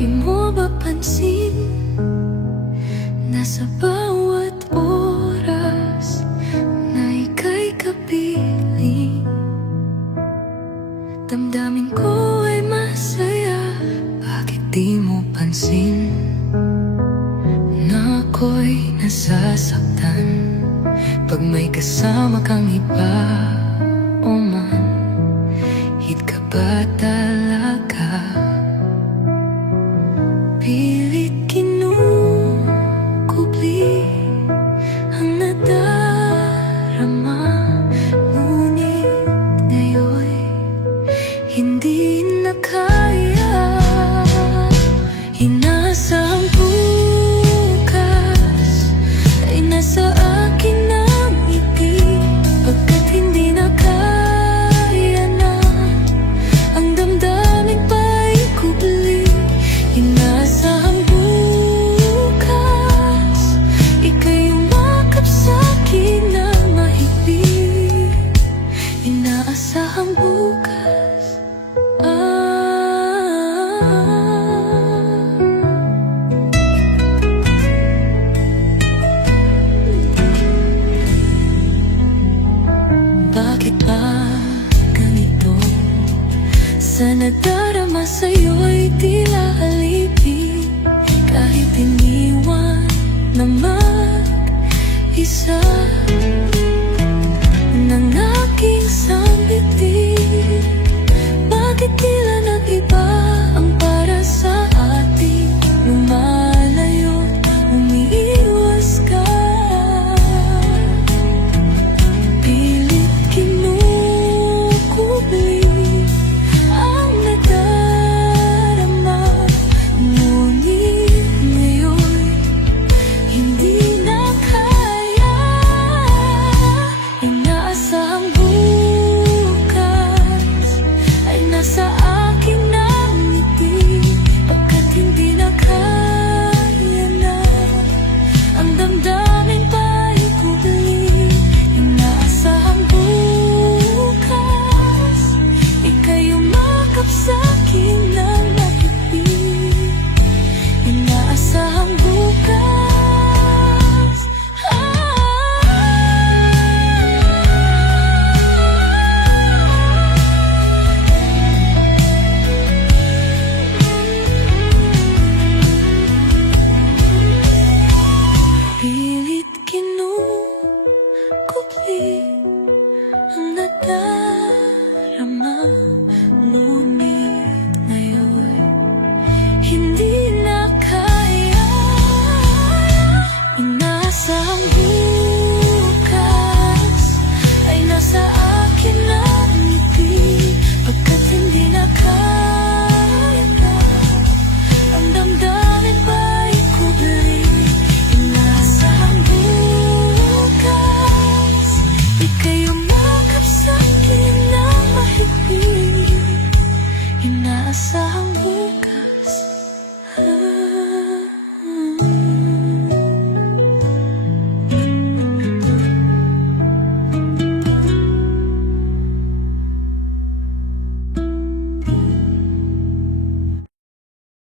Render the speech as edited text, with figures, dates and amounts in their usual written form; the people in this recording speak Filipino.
Di mo ba pansin na sa bawat oras na ika'y kapiling, damdamin ko ay masaya? Bakit di mo pansin na ako'y nasasaktan pag may kasama kang iba? O man, hit ka ba talaga? Pilit kinukubli ang nadarama, ngunit ngayon'y hindi na kaya. Inaasahang bukas ay nasa akin ang ngiti, pagkat hindi na kaya na ang damdamin pa'y kubli. Inaasahang bukas ika'y umakap sa'kin na mahigpit. Inaasahang bukas